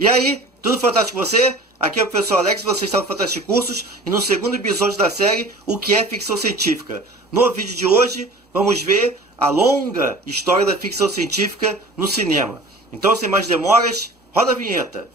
E aí, tudo fantástico com você? Aqui é o professor Alex, você está no Fantástico Cursos e no segundo episódio da série O que é ficção científica. No vídeo de hoje, vamos ver a longa história da ficção científica no cinema. Então, sem mais demoras, roda a vinheta.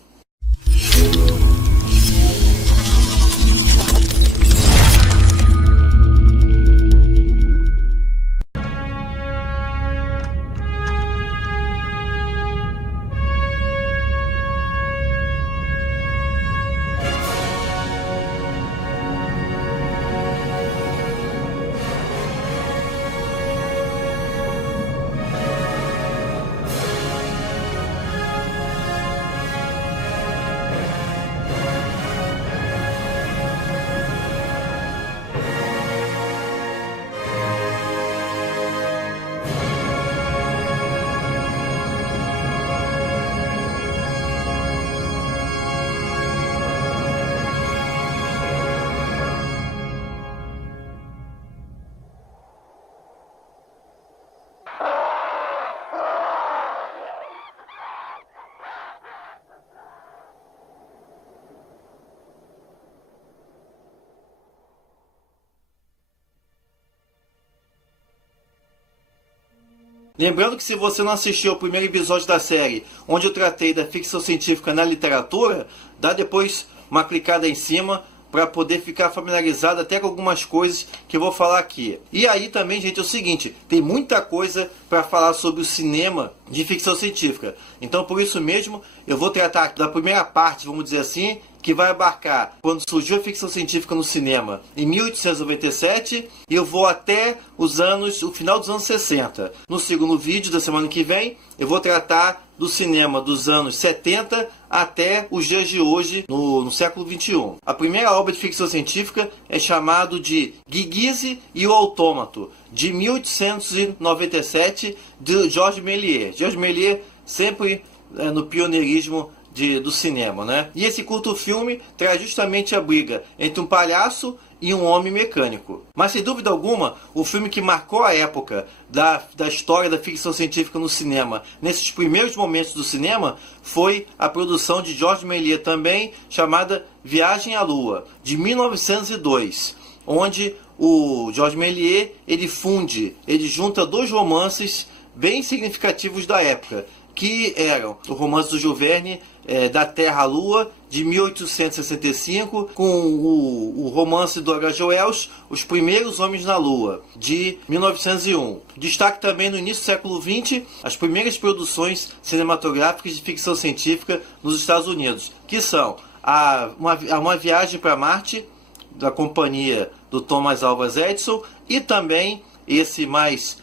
Lembrando que se você não assistiu ao primeiro episódio da série, onde eu tratei da ficção científica na literatura, dá depois uma clicada em cima para poder ficar familiarizado até com algumas coisas que eu vou falar aqui. E aí também, gente, é o seguinte, tem muita coisa para falar sobre o cinema de ficção científica. Então, por isso mesmo, eu vou tratar da primeira parte, vamos dizer assim, que vai abarcar quando surgiu a ficção científica no cinema em 1897 e eu vou até o final dos anos 60. No segundo vídeo da semana que vem, eu vou tratar do cinema dos anos 70 até os dias de hoje, no século 21. A primeira obra de ficção científica é chamada de Guiguise e o Autômato, de 1897, de Georges Méliès. Georges Méliès sempre no pioneirismo do cinema, né? E esse curto filme traz justamente a briga entre um palhaço e um homem mecânico. Mas sem dúvida alguma, o filme que marcou a época da história da ficção científica no cinema, nesses primeiros momentos do cinema, foi a produção de Georges Méliès também, chamada Viagem à Lua, de 1902, onde o Georges Méliès ele junta dois romances bem significativos da época, que eram o romance do Jules Verne, Da Terra à Lua, de 1865, com o romance do H.G. Wells, Os Primeiros Homens na Lua, de 1901. Destaque também no início do século XX, as primeiras produções cinematográficas de ficção científica nos Estados Unidos, que são Uma Viagem para Marte, da companhia do Thomas Alva Edison, e também esse mais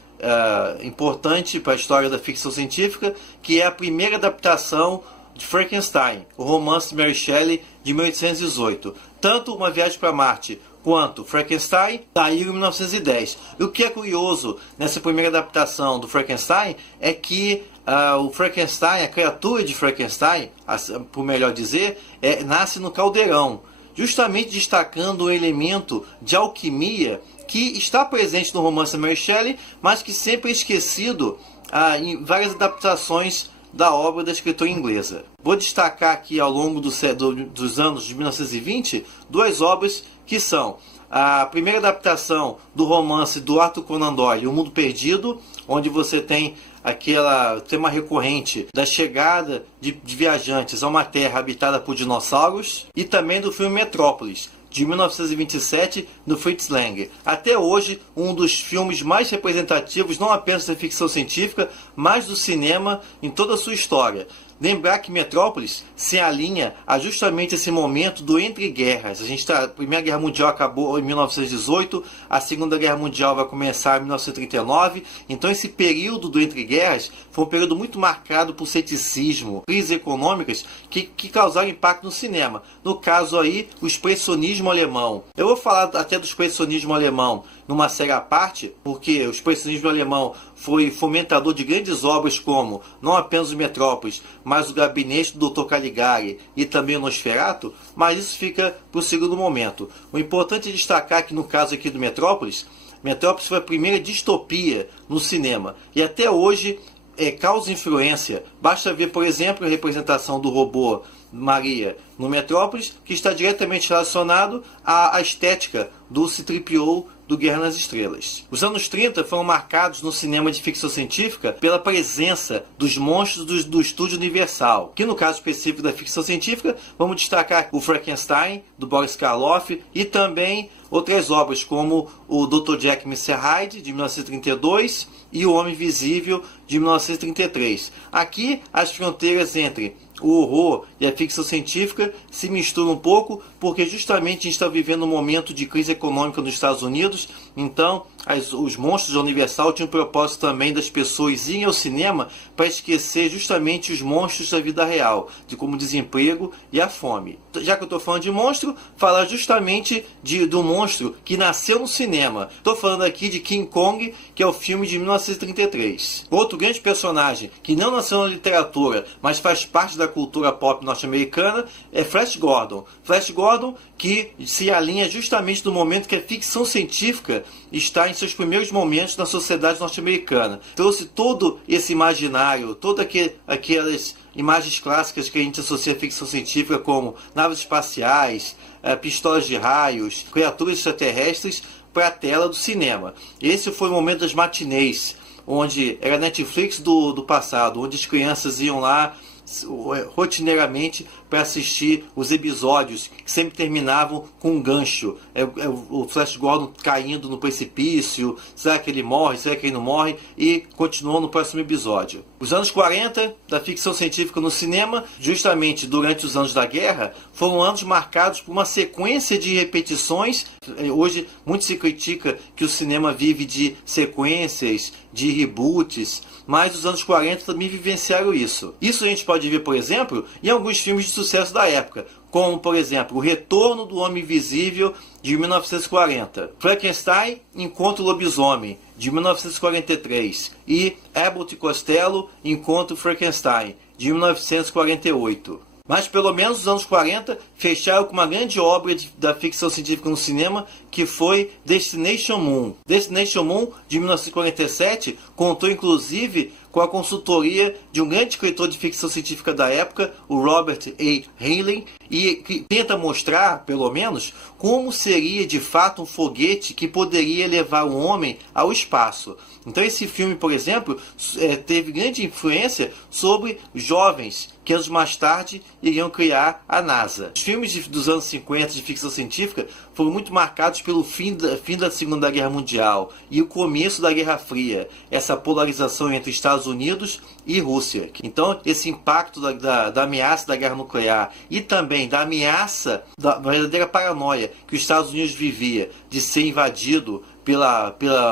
importante para a história da ficção científica, que é a primeira adaptação de Frankenstein, o romance de Mary Shelley, de 1818. Tanto Uma Viagem para Marte quanto Frankenstein saíram em 1910. E o que é curioso nessa primeira adaptação do Frankenstein é que o Frankenstein, a criatura de Frankenstein, por melhor dizer, nasce no caldeirão, justamente destacando o elemento de alquimia que está presente no romance da Mary Shelley, mas que sempre é esquecido em várias adaptações da obra da escritora inglesa. Vou destacar aqui ao longo dos anos de 1920 duas obras que são a primeira adaptação do romance do Arthur Conan Doyle, O Mundo Perdido, onde você tem aquele tema recorrente da chegada de viajantes a uma terra habitada por dinossauros, e também do filme Metrópolis, de 1927, do Fritz Lang. Até hoje, um dos filmes mais representativos, não apenas da ficção científica, mas do cinema em toda a sua história. Lembrar que Metrópolis se alinha a justamente esse momento do entre guerras. A Primeira Guerra Mundial acabou em 1918, a Segunda Guerra Mundial vai começar em 1939. Então esse período do entre guerras foi um período muito marcado por ceticismo, crises econômicas que causaram impacto no cinema. No caso aí, o expressionismo alemão. Eu vou falar até do expressionismo alemão numa série à parte, porque o expressionismo alemão foi fomentador de grandes obras como não apenas o Metrópolis, mas o Gabinete do Dr. Caligari e também o Nosferatu, mas isso fica para o segundo momento. O importante é destacar que no caso aqui do Metrópolis foi a primeira distopia no cinema, e até hoje causa influência. Basta ver, por exemplo, a representação do robô Maria no Metrópolis, que está diretamente relacionado à estética do C-3PO do Guerra nas Estrelas. Os anos 30 foram marcados no cinema de ficção científica pela presença dos monstros do estúdio Universal, que no caso específico da ficção científica, vamos destacar o Frankenstein, do Boris Karloff, e também outras obras como o Dr. Jack e Mr. Hyde, de 1932, e O Homem Invisível, de 1933. Aqui, as fronteiras entre o horror e a ficção científica se misturam um pouco, porque justamente a gente está vivendo um momento de crise econômica nos Estados Unidos. Então os monstros da Universal tinham o propósito também das pessoas irem ao cinema para esquecer justamente os monstros da vida real, de como o desemprego e a fome. Já que eu estou falando de monstro, falar justamente do monstro que nasceu no cinema. Estou falando aqui de King Kong, que é o filme de 1933. Outro grande personagem que não nasceu na literatura, mas faz parte da cultura pop norte-americana, é Flash Gordon. Flash Gordon, que se alinha justamente no momento que a ficção científica está em seus primeiros momentos na sociedade norte-americana. Trouxe todo esse imaginário, todas aquelas imagens clássicas que a gente associa à ficção científica, como naves espaciais, pistolas de raios, criaturas extraterrestres, para a tela do cinema. Esse foi o momento das matinês, onde era a Netflix do passado, onde as crianças iam lá rotineiramente para assistir os episódios que sempre terminavam com um gancho. O Flash Gordon caindo no precipício, será que ele morre, será que ele não morre, e continuou no próximo episódio. Os anos 40 da ficção científica no cinema, justamente durante os anos da guerra, foram anos marcados por uma sequência de repetições. Hoje muito se critica que o cinema vive de sequências, de reboots, mas os anos 40 também vivenciaram isso. Isso a gente pode ver, por exemplo, em alguns filmes de sucesso da época, como, por exemplo, O Retorno do Homem Invisível, de 1940, Frankenstein Encontra o Lobisomem, de 1943, e Abbott e Costello Encontra o Frankenstein, de 1948. Mas pelo menos os anos 40 fecharam com uma grande obra da ficção científica no cinema, que foi Destination Moon. Destination Moon, de 1947, contou inclusive com a consultoria de um grande escritor de ficção científica da época, o Robert A. Heinlein, e que tenta mostrar, pelo menos, como seria de fato um foguete que poderia levar um homem ao espaço. Então esse filme, por exemplo, teve grande influência sobre jovens que anos mais tarde iriam criar a NASA. Os filmes dos anos 50 de ficção científica foram muito marcados pelo fim da Segunda Guerra Mundial e o começo da Guerra Fria, essa polarização entre Estados Unidos e Rússia. Então esse impacto da ameaça da guerra nuclear e também da ameaça, da verdadeira paranoia que os Estados Unidos vivia de ser invadido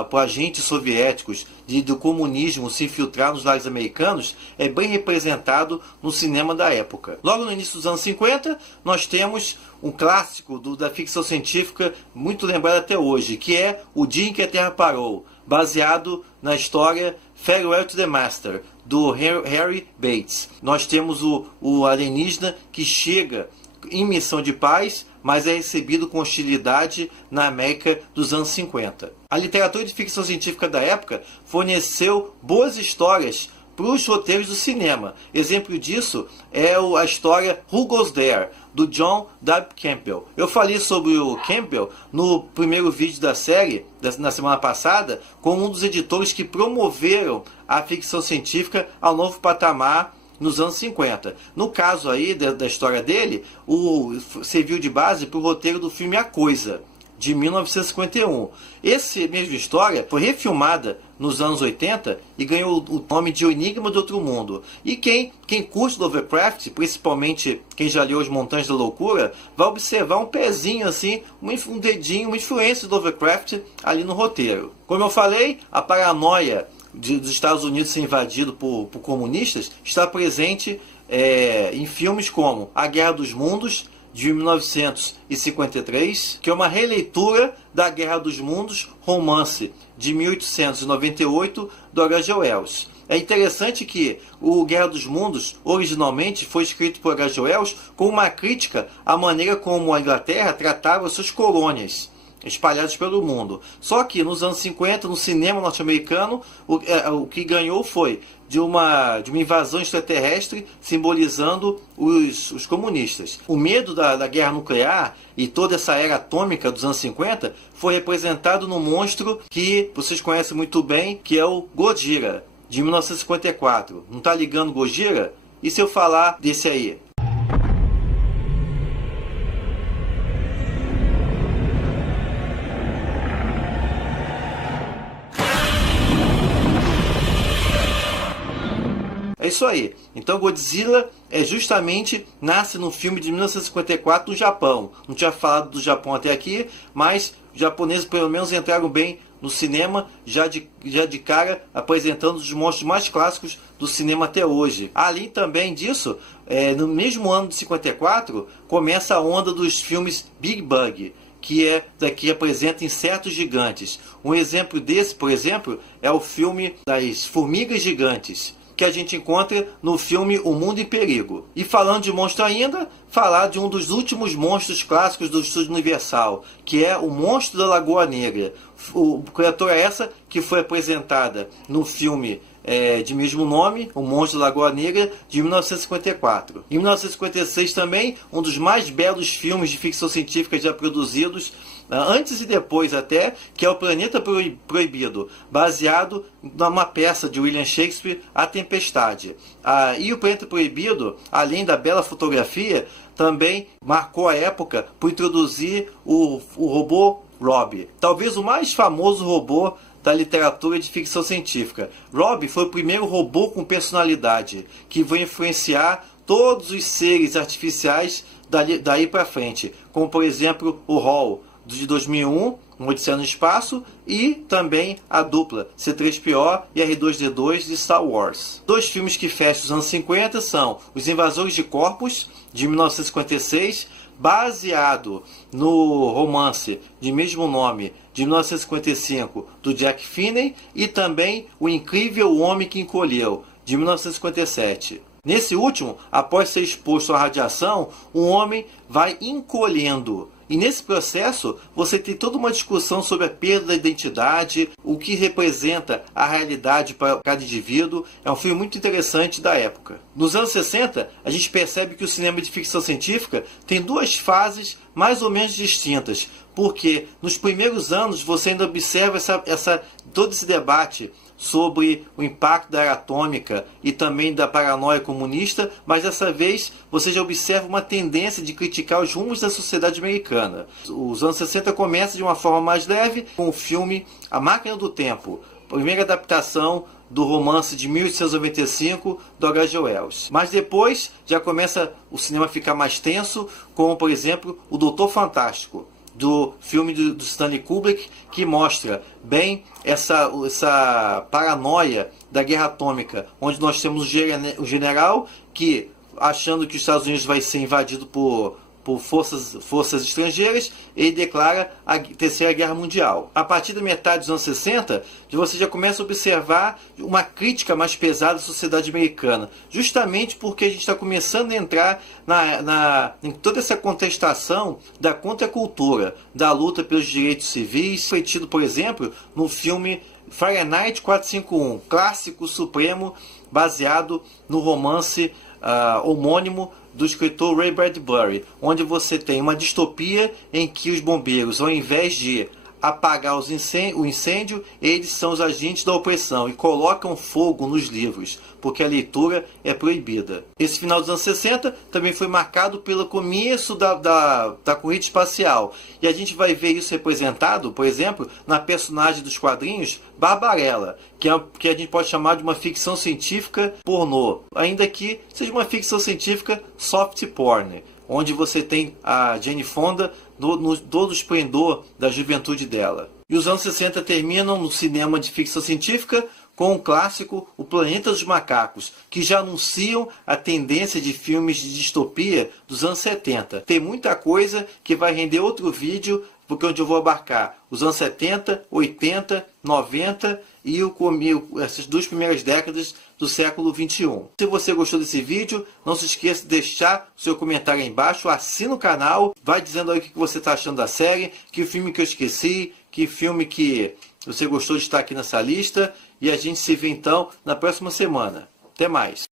por agentes soviéticos, do comunismo se infiltrar nos lares americanos, é bem representado no cinema da época. Logo no início dos anos 50, nós temos um clássico da ficção científica muito lembrado até hoje, que é O Dia em que a Terra Parou, baseado na história Farewell to the Master, do Harry Bates. Nós temos o alienígena que chega em missão de paz, mas é recebido com hostilidade na América dos anos 50. A literatura de ficção científica da época forneceu boas histórias para os roteiros do cinema. Exemplo disso é a história Who Goes There, do John W. Campbell. Eu falei sobre o Campbell no primeiro vídeo da série, na semana passada, como um dos editores que promoveram a ficção científica ao novo patamar nos anos 50. No caso aí da história dele, serviu de base para o roteiro do filme A Coisa, de 1951. Essa mesma história foi refilmada nos anos 80 e ganhou o nome de O Enigma do Outro Mundo. E quem curte Lovecraft, principalmente quem já leu As Montanhas da Loucura, vai observar um pezinho assim, um dedinho, uma influência do Lovecraft ali no roteiro. Como eu falei, a paranoia dos Estados Unidos ser invadido por comunistas está presente em filmes como A Guerra dos Mundos, de 1953, que é uma releitura da Guerra dos Mundos, romance de 1898, do H.G. Wells. É interessante que o Guerra dos Mundos originalmente foi escrito por H.G. Wells com uma crítica à maneira como a Inglaterra tratava suas colônias. espalhados pelo mundo. Só que nos anos 50, no cinema norte-americano, o que ganhou foi de uma invasão extraterrestre simbolizando os comunistas. O medo da guerra nuclear e toda essa era atômica dos anos 50 foi representado no monstro que vocês conhecem muito bem, que é o Gojira, de 1954. Não tá ligando Gojira? E se eu falar desse aí? É isso aí. Então Godzilla justamente nasce no filme de 1954 no Japão. Não tinha falado do Japão até aqui, mas os japoneses pelo menos entraram bem no cinema, já de cara apresentando os monstros mais clássicos do cinema até hoje. Além também disso, no mesmo ano de 54, começa a onda dos filmes Big Bang, que apresenta insetos gigantes. Um exemplo desse, por exemplo, é o filme das formigas gigantes, que a gente encontra no filme O Mundo em Perigo. E falando de monstro ainda, falar de um dos últimos monstros clássicos do estúdio Universal, que é o Monstro da Lagoa Negra. A criatura essa que foi apresentada no filme de mesmo nome, O Monstro da Lagoa Negra, de 1954. Em 1956 também, um dos mais belos filmes de ficção científica já produzidos, antes e depois até, que é O Planeta Proibido, baseado numa peça de William Shakespeare, A Tempestade. E O Planeta Proibido, além da bela fotografia, também marcou a época por introduzir o robô Robbie, talvez o mais famoso robô da literatura de ficção científica. Robbie foi o primeiro robô com personalidade, que vai influenciar todos os seres artificiais daí para frente, como por exemplo o Hall, de 2001, Um Odisseia no Espaço, e também a dupla C-3PO e R2-D2 de Star Wars. Dois filmes que fecham os anos 50 são Os Invasores de Corpos, de 1956, baseado no romance de mesmo nome, de 1955, do Jack Finney, e também O Incrível Homem que Encolheu, de 1957. Nesse último, após ser exposto à radiação, um homem vai encolhendo. E nesse processo, você tem toda uma discussão sobre a perda da identidade, o que representa a realidade para cada indivíduo. É um filme muito interessante da época. Nos anos 60, a gente percebe que o cinema de ficção científica tem duas fases mais ou menos distintas, porque nos primeiros anos você ainda observa todo esse debate sobre o impacto da era atômica e também da paranoia comunista, mas dessa vez você já observa uma tendência de criticar os rumos da sociedade americana. Os anos 60 começam de uma forma mais leve com o filme A Máquina do Tempo, primeira adaptação do romance de 1895 do H.G. Wells. Mas depois já começa o cinema a ficar mais tenso, como por exemplo o Doutor Fantástico, do filme do Stanley Kubrick, que mostra bem essa paranoia da guerra atômica, onde nós temos o general que, achando que os Estados Unidos vai ser invadido por forças estrangeiras, ele declara a Terceira Guerra Mundial. A partir da metade dos anos 60, você já começa a observar uma crítica mais pesada à sociedade americana, justamente porque a gente está começando a entrar em toda essa contestação da contracultura, da luta pelos direitos civis, refletido, por exemplo, no filme Fahrenheit 451, clássico supremo, baseado no romance homônimo do escritor Ray Bradbury, onde você tem uma distopia em que os bombeiros, ao invés de apagar o incêndio, eles são os agentes da opressão e colocam fogo nos livros, porque a leitura é proibida. Esse final dos anos 60 também foi marcado pelo começo da corrida espacial, e a gente vai ver isso representado, por exemplo, na personagem dos quadrinhos Barbarella, que a gente pode chamar de uma ficção científica pornô, ainda que seja uma ficção científica soft porn, onde você tem a Jane Fonda no todo o esplendor da juventude dela. E os anos 60 terminam no cinema de ficção científica com o clássico O Planeta dos Macacos, que já anunciam a tendência de filmes de distopia dos anos 70. Tem muita coisa que vai render outro vídeo, porque onde eu vou abarcar os anos 70, 80, 90 e essas duas primeiras décadas do século XXI. Se você gostou desse vídeo, não se esqueça de deixar o seu comentário aí embaixo, assina o canal, vai dizendo aí o que você está achando da série, que filme que eu esqueci, que filme que você gostou de estar aqui nessa lista, e a gente se vê então na próxima semana. Até mais!